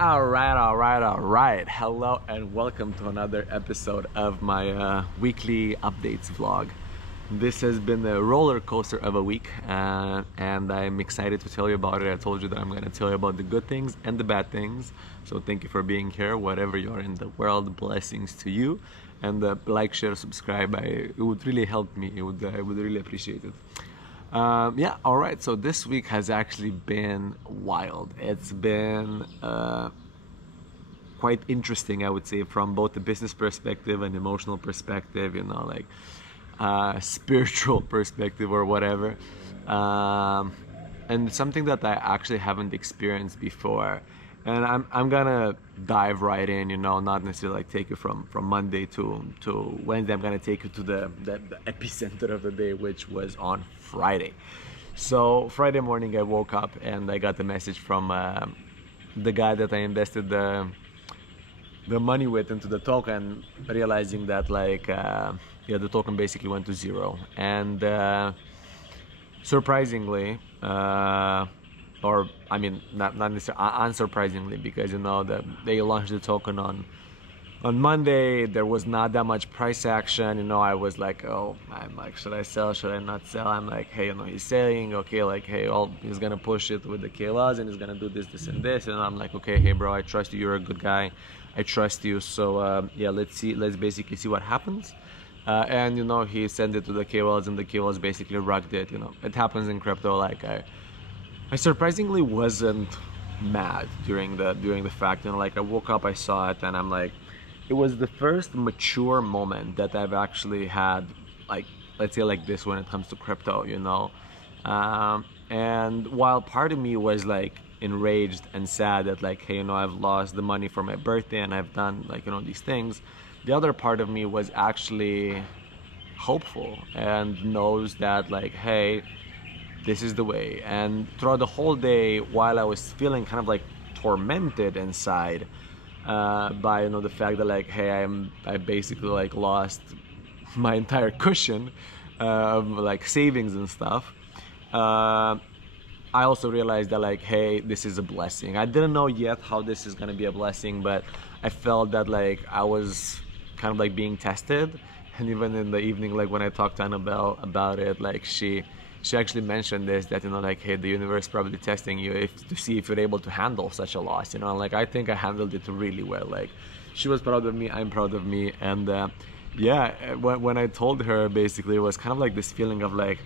All right. Hello and welcome to another episode of my weekly updates vlog. This has been a roller coaster of a week, and I'm excited to tell you about it. I told you that I'm going to tell you about the good things and the bad things. So thank you for being here, wherever you are in the world. Blessings to you, and like, share, subscribe. It would really help me. I would really appreciate it. Yeah, all right. So this week has actually been wild. It's been quite interesting, I would say, from both the business perspective and emotional perspective. Like spiritual perspective or whatever. And something that I actually haven't experienced before. And I'm gonna dive right in, not necessarily like take you from Monday to Wednesday. I'm gonna take you to the epicenter of the day, which was on Friday. So Friday morning I woke up and I got a message from the guy that I invested the money with into the token, realizing that the token basically went to zero. And surprisingly, or I mean, not necessarily unsurprisingly, because they launched the token on Monday. There was not that much price action. I was like, oh, I'm like, should I sell, should I not sell? I'm like, hey, he's selling, okay, like, hey, he's gonna push it with the KLs and he's gonna do this and this. And I'm like, okay, hey bro, I trust you, you're a good guy, I trust you. So yeah, let's basically see what happens. And he sent it to the KLs and the KLs basically rugged it. It happens in crypto. Like I surprisingly wasn't mad during the fact. Like I woke up, I saw it, and I'm like, it was the first mature moment that I've actually had, like, let's say like this, when it comes to crypto. And while part of me was like enraged and sad that like, hey, I've lost the money for my birthday and I've done like these things, the other part of me was actually hopeful and knows that like, hey, this is the way. And throughout the whole day, while I was feeling kind of like tormented inside by the fact that like, hey, I basically like lost my entire cushion of like savings and stuff, I also realized that like, hey, this is a blessing. I didn't know yet how this is gonna be a blessing, but I felt that like I was kind of like being tested. And even in the evening, like when I talked to Annabelle about it, like she actually mentioned this, that like, hey, the universe is probably testing you to see if you're able to handle such a loss. Like I think I handled it really well. Like she was proud of me, I'm proud of me. And yeah, when I told her, basically it was kind of like this feeling of like,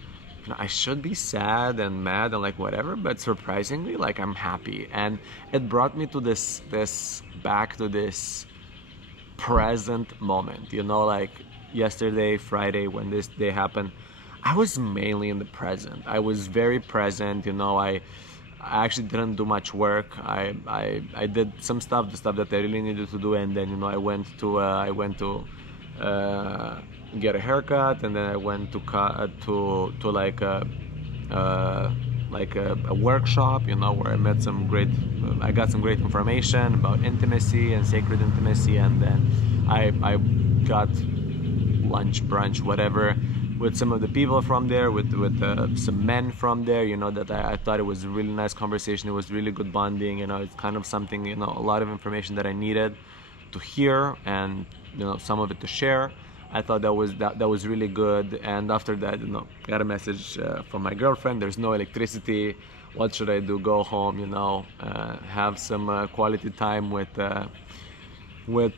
I should be sad and mad and like whatever, but surprisingly like I'm happy. And it brought me to this back to this present moment. Like yesterday, Friday, when this day happened, I was mainly in the present. I was very present. I actually didn't do much work. I did some stuff, the stuff that I really needed to do, and then I went to get a haircut, and then I went to like a workshop, where I got some great information about intimacy and sacred intimacy, and then I got lunch, brunch, whatever, with some of the people from there, with some men from there, that I thought it was a really nice conversation. It was really good bonding. It's kind of something, a lot of information that I needed to hear, and some of it to share. I thought that was really good. And after that, got a message from my girlfriend. There's no electricity. What should I do? Go home, have some quality time with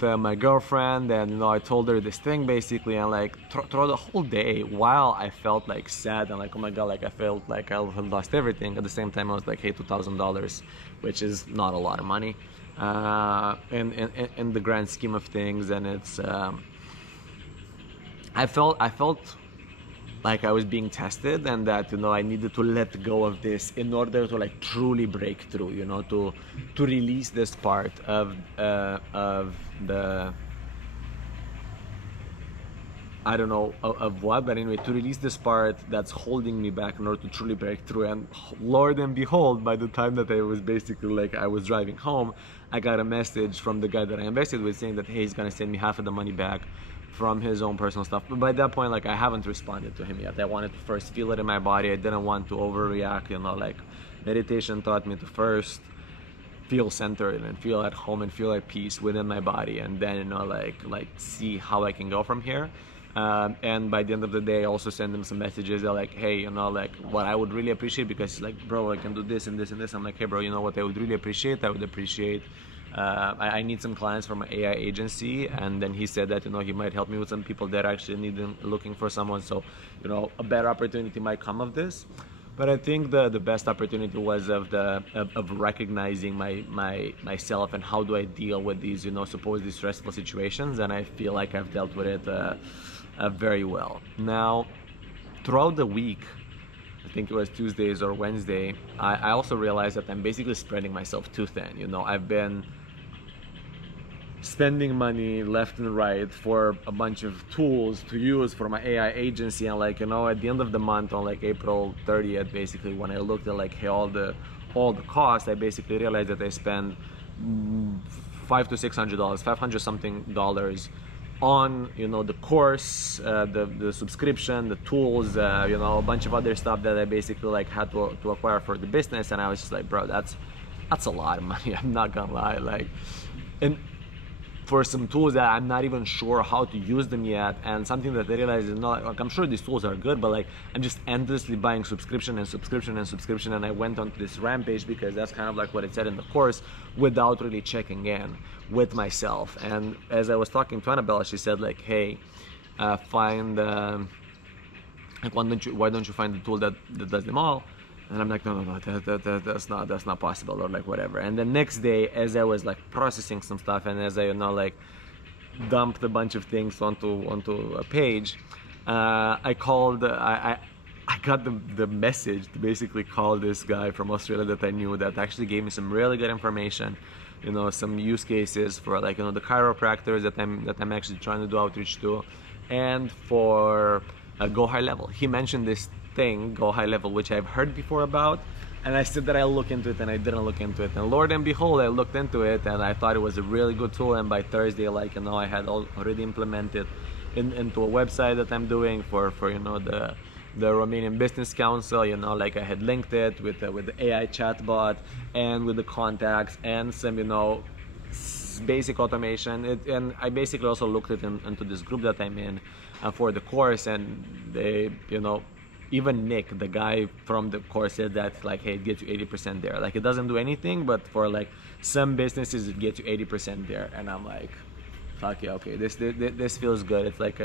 my girlfriend. And I told her this thing basically, and like throughout the whole day, while I felt like sad and like, oh my god, like I felt like I had lost everything, at the same time I was like, hey, $2,000, which is not a lot of money in the grand scheme of things. And it's I felt like I was being tested, and that I needed to let go of this in order to like truly break through, to release this part of the, I don't know of what, but anyway, to release this part that's holding me back in order to truly break through. And Lord and behold, by the time that I was basically like, I was driving home, I got a message from the guy that I invested with saying that, hey, he's gonna send me half of the money back from his own personal stuff. But by that point, like, I haven't responded to him yet. I wanted to first feel it in my body. I didn't want to overreact, like meditation taught me to first feel centered and feel at home and feel at peace within my body, and then, you know, like see how I can go from here. And by the end of the day, I also send them some messages. They're like, hey, you know, like what I would really appreciate, because it's like, bro, I can do this and this and this. I'm like, hey, bro, you know what I would really appreciate? I would appreciate, I need some clients from an AI agency. And then he said that, you know, he might help me with some people that actually looking for someone. So, you know, a better opportunity might come of this. But I think the best opportunity was of recognizing myself and how do I deal with these, you know, supposedly stressful situations. And I feel like I've dealt with it very well. Now, throughout the week, I think it was Tuesdays or Wednesday, I also realized that I'm basically spreading myself too thin. You know, I've been spending money left and right for a bunch of tools to use for my AI agency, and like, you know, at the end of the month on like April 30th, basically, when I looked at like, hey, all the costs, I basically realized that I spent $500 to $600, $500 something dollars on, you know, the course, the subscription, the tools, you know, a bunch of other stuff that I basically like had to acquire for the business. And I was just like, bro, that's a lot of money. I'm not gonna lie. Like, and for some tools that I'm not even sure how to use them yet, and something that I realized is not like, I'm sure these tools are good, but like I'm just endlessly buying subscription and subscription and subscription, and I went onto this rampage because that's kind of like what it said in the course, without really checking in with myself. And as I was talking to Annabelle, she said like, hey, find like why don't you find the tool that does them all? And I'm like, no, that's not possible, or like whatever. And the next day, as I was like processing some stuff, and as I, you know, like dumped a bunch of things onto a page, I called. I got the message to basically call this guy from Australia that I knew, that actually gave me some really good information. You know, some use cases for like, you know, the chiropractors that I'm actually trying to do outreach to, and for GoHighLevel. He mentioned this thing, GoHighLevel, which I've heard before about, and I said that I'll look into it, and I didn't look into it. And Lord and behold, I looked into it, and I thought it was a really good tool. And by Thursday, like, you know, I had already implemented into a website that I'm doing for you know, the Romanian Business Council. You know, like I had linked it with the AI chatbot and with the contacts and some, you know, basic automation. And I basically also looked it into this group that I'm in for the course, and they, you know, even Nick, the guy from the course, said that like, hey, it gets you 80% there. Like, it doesn't do anything, but for like some businesses, it gets you 80% there. And I'm like, fuck yeah, okay, this feels good. It's like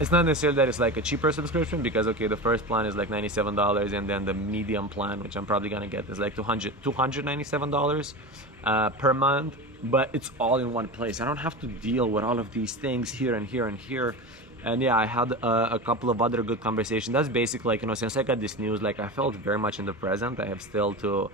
it's not necessarily that it's like a cheaper subscription, because okay, the first plan is like $97, and then the medium plan, which I'm probably gonna get, is like $297 per month. But it's all in one place. I don't have to deal with all of these things here and here and here. And yeah, I had a couple of other good conversations. That's basically like, you know, since I got this news, like I felt very much in the present. I have still to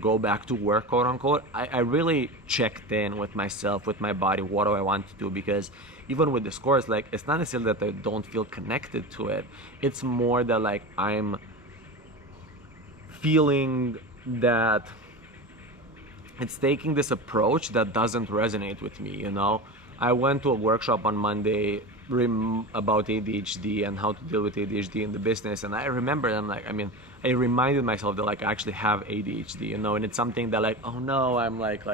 go back to work, quote unquote. I really checked in with myself, with my body. What do I want to do? Because even with this course, like, it's not necessarily that I don't feel connected to it. It's more that like I'm feeling that it's taking this approach that doesn't resonate with me, you know. I went to a workshop on Monday about ADHD and how to deal with ADHD in the business, and I remember, I'm like, I mean, I reminded myself that like I actually have ADHD, you know, and it's something that like, oh no, I'm like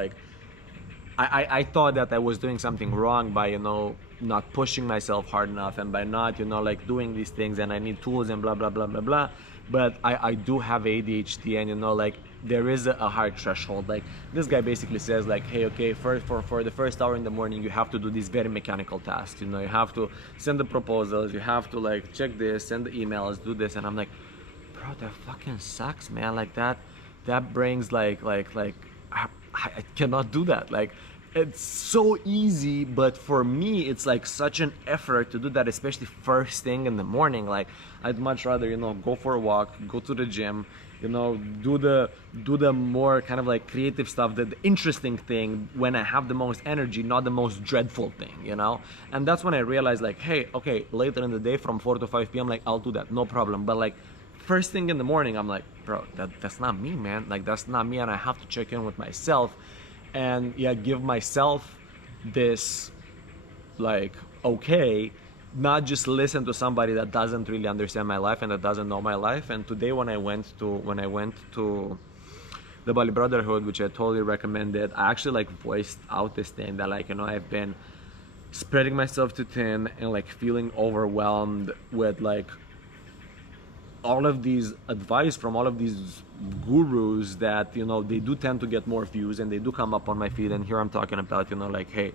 I thought that I was doing something wrong by, you know, not pushing myself hard enough, and by not, you know, like doing these things, and I need tools and blah blah blah blah blah. But I do have ADHD, and you know, like there is a hard threshold. Like this guy basically says like, hey, okay, for the first hour in the morning, you have to do these very mechanical tasks. You know, you have to send the proposals, you have to like check this, send the emails, do this, and I'm like, bro, that fucking sucks, man. Like that brings like I cannot do that. Like, it's so easy, but for me it's like such an effort to do that, especially first thing in the morning. Like, I'd much rather, you know, go for a walk, go to the gym, you know, do the more kind of like creative stuff, the interesting thing, when I have the most energy, not the most dreadful thing, you know. And that's when I realized like, hey, okay, later in the day from 4 to 5 p.m, like I'll do that, no problem. But like first thing in the morning, I'm like, bro, that's not me, man. Like, that's not me, and I have to check in with myself. And yeah, give myself this, like, okay, not just listen to somebody that doesn't really understand my life and that doesn't know my life. And today when I went to the Bali Brotherhood, which I totally recommended, I actually like voiced out this thing that like, you know, I've been spreading myself too thin and like feeling overwhelmed with like all of these advice from all of these gurus that, you know, they do tend to get more views and they do come up on my feed. And here I'm talking about, you know, like, hey,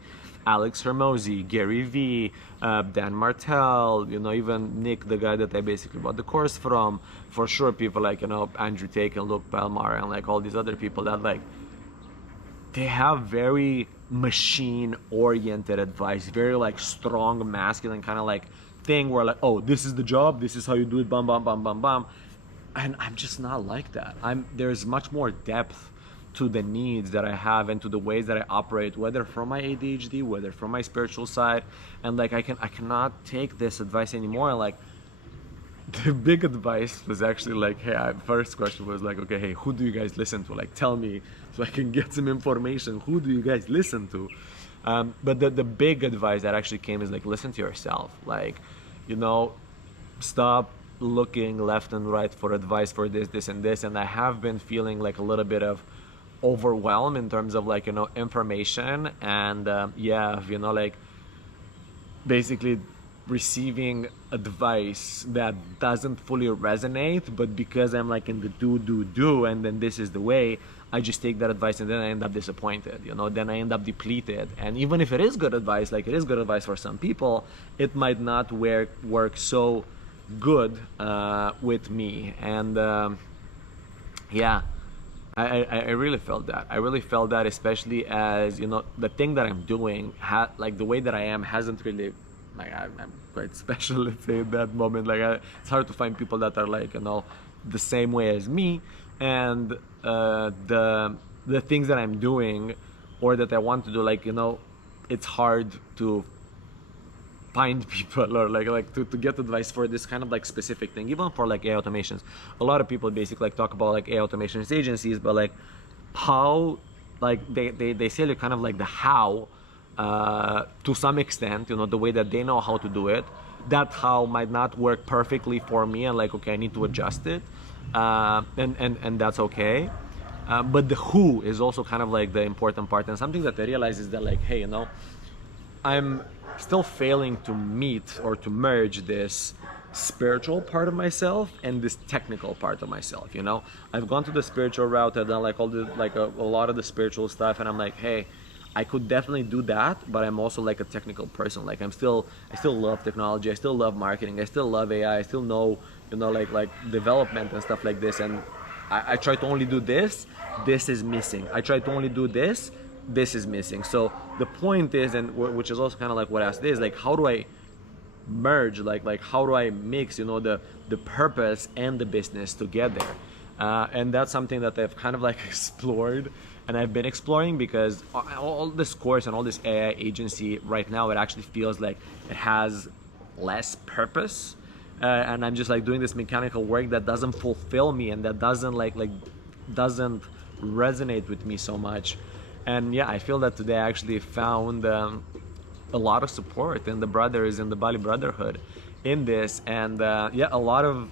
Alex Hermosi, Gary Vee, Dan Martell, you know, even Nick, the guy that I basically bought the course from, for sure people like, you know, Andrew Tate and Luke Belmar and like all these other people that like, they have very machine oriented advice, very like strong masculine kind of like thing where like, oh, this is the job, this is how you do it, bam bam bam bam bam. And I'm just not like that. There's much more depth to the needs that I have and to the ways that I operate, whether from my ADHD, whether from my spiritual side. And like I cannot take this advice anymore. And like the big advice was actually like, hey, first question was like, okay, hey, who do you guys listen to? Like, tell me so I can get some information. Who do you guys listen to? But the big advice that actually came is like, listen to yourself. Like, you know, stop looking left and right for advice for this and this. And I have been feeling like a little bit of overwhelm in terms of like, you know, information and yeah, you know, like basically receiving advice that doesn't fully resonate, but because I'm like in the do and then this is the way, I just take that advice and then I end up disappointed, you know, then I end up depleted. And even if it is good advice, like it is good advice for some people, it might not work so good with me. And yeah, I really felt that. I really felt that, especially as, you know, the thing that I'm doing, like the way that I am hasn't really, like I'm quite special, let's say, in that moment. Like it's hard to find people that are like, you know, the same way as me. And the things that I'm doing or that I want to do, like, you know, it's hard to find people or like to get advice for this kind of like specific thing, even for like AI automations. A lot of people basically like talk about like AI automations agencies, but like how, like they say like kind of like the how to some extent, you know, the way that they know how to do it, that how might not work perfectly for me, and like, okay, I need to adjust it, and that's okay. But the who is also kind of like the important part, and something that I realize is that like, hey, you know, I'm still failing to meet or to merge this spiritual part of myself and this technical part of myself. You know, I've gone to the spiritual route, I've done like all the like a lot of the spiritual stuff, and I'm like, hey, I could definitely do that, but I'm also like a technical person. Like I still love technology, I still love marketing, I still love AI, I still know, you know, like development and stuff like this. And I try to only do this is missing. I try to only do this is missing. So the point is, and which is also kind of like what I asked is like, how do I merge, like how do I mix, you know, the purpose and the business together? And that's something that I've kind of like explored, and I've been exploring, because all this course and all this AI agency right now, it actually feels like it has less purpose, and I'm just like doing this mechanical work that doesn't fulfill me and that doesn't doesn't resonate with me so much. And yeah, I feel that today I actually found a lot of support in the brothers in the Bali Brotherhood in this, and yeah, a lot,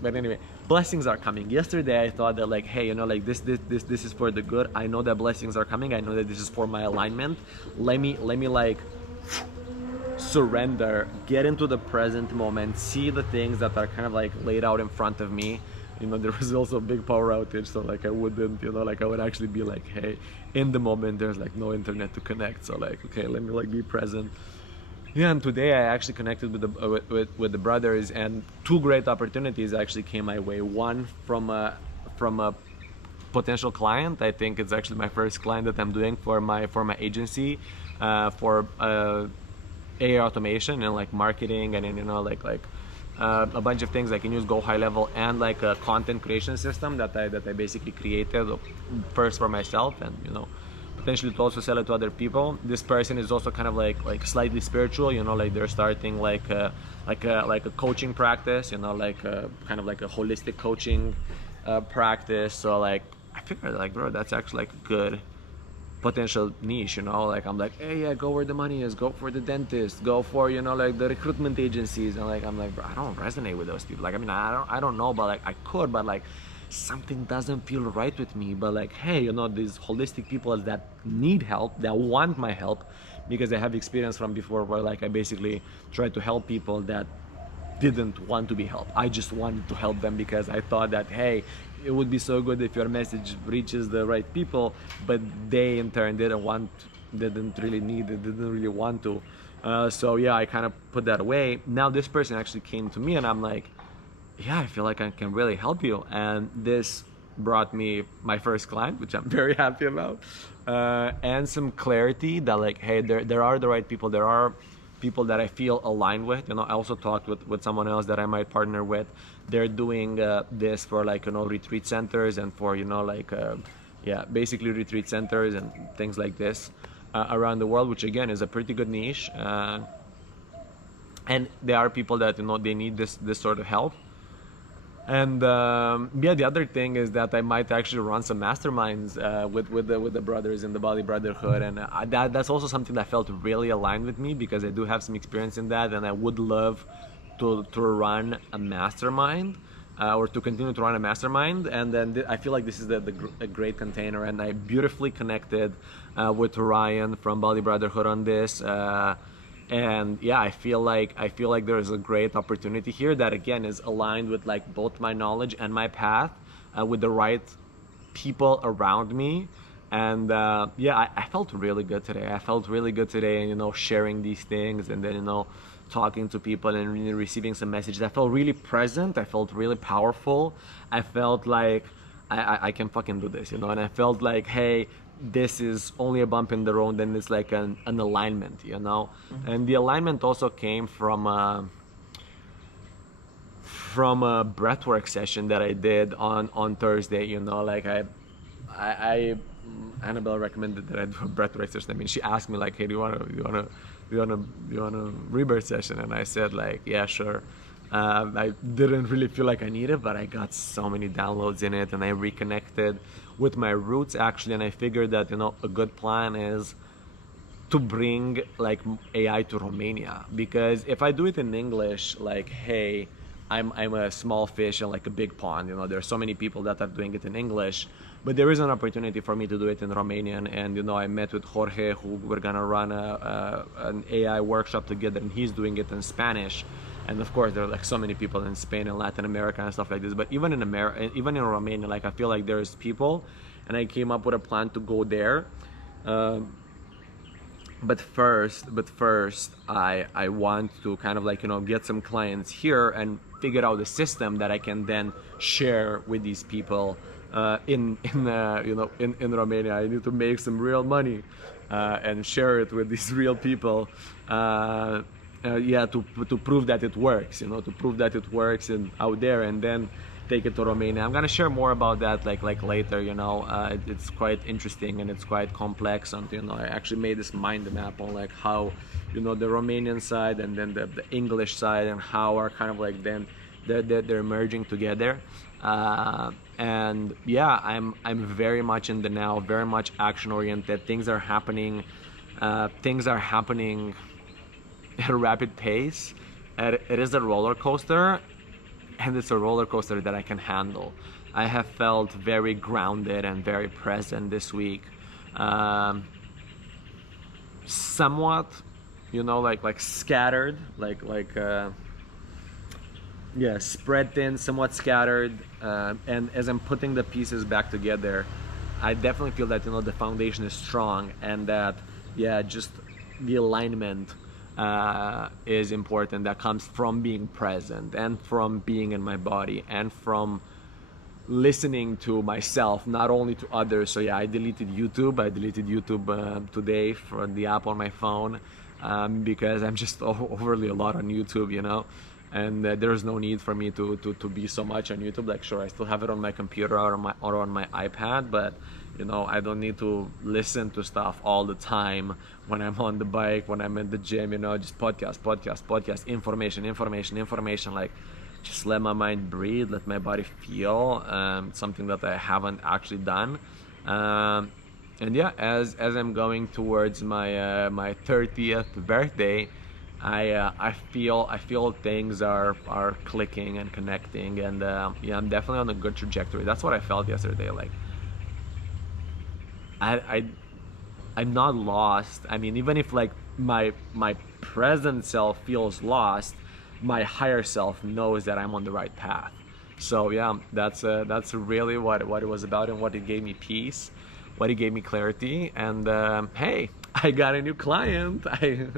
but anyway, blessings are coming. Yesterday I thought that like, hey, you know, like this is for the good. I know that blessings are coming. I know that this is for my alignment. Let me like surrender, get into the present moment, see the things that are kind of like laid out in front of me. You know, there was also a big power outage, so like I wouldn't, you know, like I would actually be like, hey, in the moment there's like no internet to connect, so like, okay, let me like be present. Yeah, and today I actually connected with the brothers, and two great opportunities actually came my way. One from a potential client. I think it's actually my first client that I'm doing for my agency, for AI automation and like marketing, and then, you know, like a bunch of things. I can use GoHighLevel and like a content creation system that I basically created first for myself, and, you know, potentially to also sell it to other people. This person is also kind of like slightly spiritual, you know, like they're starting like a coaching practice, you know, like kind of like a holistic coaching practice. So like I figured like, bro, that's actually like a good potential niche, you know. Like I'm like, hey, yeah, go where the money is, go for the dentist, go for, you know, like the recruitment agencies. And like I'm like, bro, I don't resonate with those people. Like, I mean, I don't know, but like I could, but like something doesn't feel right with me. But like, hey, you know, these holistic people that need help, that want my help, because I have experience from before where like I basically tried to help people that didn't want to be helped. I just wanted to help them because I thought that, hey, it would be so good if your message reaches the right people, but they in turn didn't really need it, didn't really want to. So yeah, I kind of put that away. Now this person actually came to me and I'm like, yeah, I feel like I can really help you. And this brought me my first client, which I'm very happy about, and some clarity that like, hey, there are the right people. There are people that I feel aligned with. You know, I also talked with someone else that I might partner with. They're doing this for like, you know, retreat centers and for, you know, like, yeah, basically retreat centers and things like this around the world, which again is a pretty good niche. And there are people that, you know, they need this sort of help. And yeah, the other thing is that I might actually run some masterminds with the brothers in the Bali Brotherhood, and that's also something that felt really aligned with me because I do have some experience in that, and I would love to run a mastermind or to continue to run a mastermind. And then I feel like this is a great container, and I beautifully connected with Ryan from Bali Brotherhood on this. And yeah, I feel like there's a great opportunity here that again is aligned with like both my knowledge and my path, with the right people around me. And yeah, I felt really good today. And you know, sharing these things, and then, you know, talking to people and really receiving some messages. I felt really present. I felt really powerful. I felt like I can fucking do this, you know. And I felt like, hey, this is only a bump in the road, and it's like an alignment, you know. Mm-hmm. And the alignment also came from a breathwork session that I did on Thursday, you know. Like I Annabelle recommended that I do a breathwork session. I mean, she asked me like, hey, do you want a rebirth session? And I said like, yeah, sure. I didn't really feel like I needed, but I got so many downloads in it, and I reconnected with my roots actually. And I figured that, you know, a good plan is to bring like AI to Romania, because if I do it in English, like, hey, I'm a small fish in like a big pond, you know, there are so many people that are doing it in English, but there is an opportunity for me to do it in Romanian. And you know, I met with Jorge, who we're gonna run an AI workshop together, and he's doing it in Spanish. And of course, there are like so many people in Spain and Latin America and stuff like this. But even in America, even in Romania, like I feel like there's people, and I came up with a plan to go there. But first, I want to kind of like, you know, get some clients here and figure out the system that I can then share with these people in Romania. I need to make some real money and share it with these real people. Yeah, to prove that it works, you know, to prove that it works and out there, and then take it to Romania. I'm gonna share more about that like later, you know. It's quite interesting and it's quite complex, and you know, I actually made this mind map on like how, you know, the Romanian side and then the English side, and how are kind of like then they're merging together. And yeah, I'm very much in the now, very much action oriented. Things are happening at a rapid pace. It is a roller coaster, and it's a roller coaster that I can handle. I have felt very grounded and very present this week. Somewhat, you know, like scattered, yeah, spread thin, somewhat scattered. And as I'm putting the pieces back together, I definitely feel that, you know, the foundation is strong, and that, yeah, just the alignment is important. That comes from being present, and from being in my body, and from listening to myself, not only to others. So yeah, I deleted YouTube today from the app on my phone, because I'm just overly a lot on YouTube, you know. And there's no need for me to be so much on YouTube. Like, sure, I still have it on my computer or on my iPad, but you know, I don't need to listen to stuff all the time when I'm on the bike, when I'm in the gym, you know. Just podcast, information. Like, just let my mind breathe, let my body feel. Something that I haven't actually done. And yeah, as I'm going towards my 30th birthday, I feel things are clicking and connecting, and yeah, I'm definitely on a good trajectory. That's what I felt yesterday. Like I I'm not lost. I mean, even if like my present self feels lost, my higher self knows that I'm on the right path. So yeah, that's really what it was about, and what it gave me peace, what it gave me clarity. And hey, I got a new client. I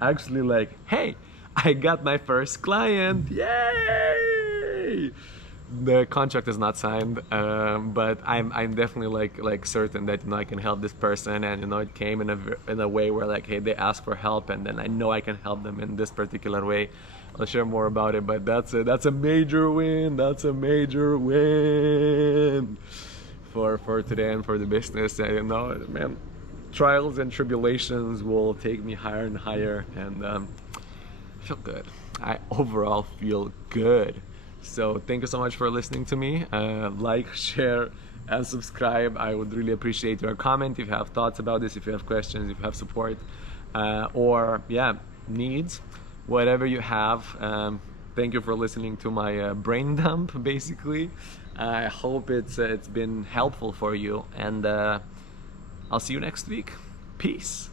actually, like, hey, I got my first client. Yay! The contract is not signed, but I'm definitely like certain that, I can help this person. And it came in a way where, like, hey, they ask for help, and then I know I can help them in this particular way. I'll share more about it, but that's a major win. That's a major win for today and for the business. And man, trials and tribulations will take me higher and higher, and I feel good. I overall feel good. So thank you so much for listening to me. Like, share, and subscribe. I would really appreciate your comment if you have thoughts about this, if you have questions, if you have support, or yeah, needs, whatever you have. Thank you for listening to my brain dump, basically. I hope it's been helpful for you, and I'll see you next week. Peace.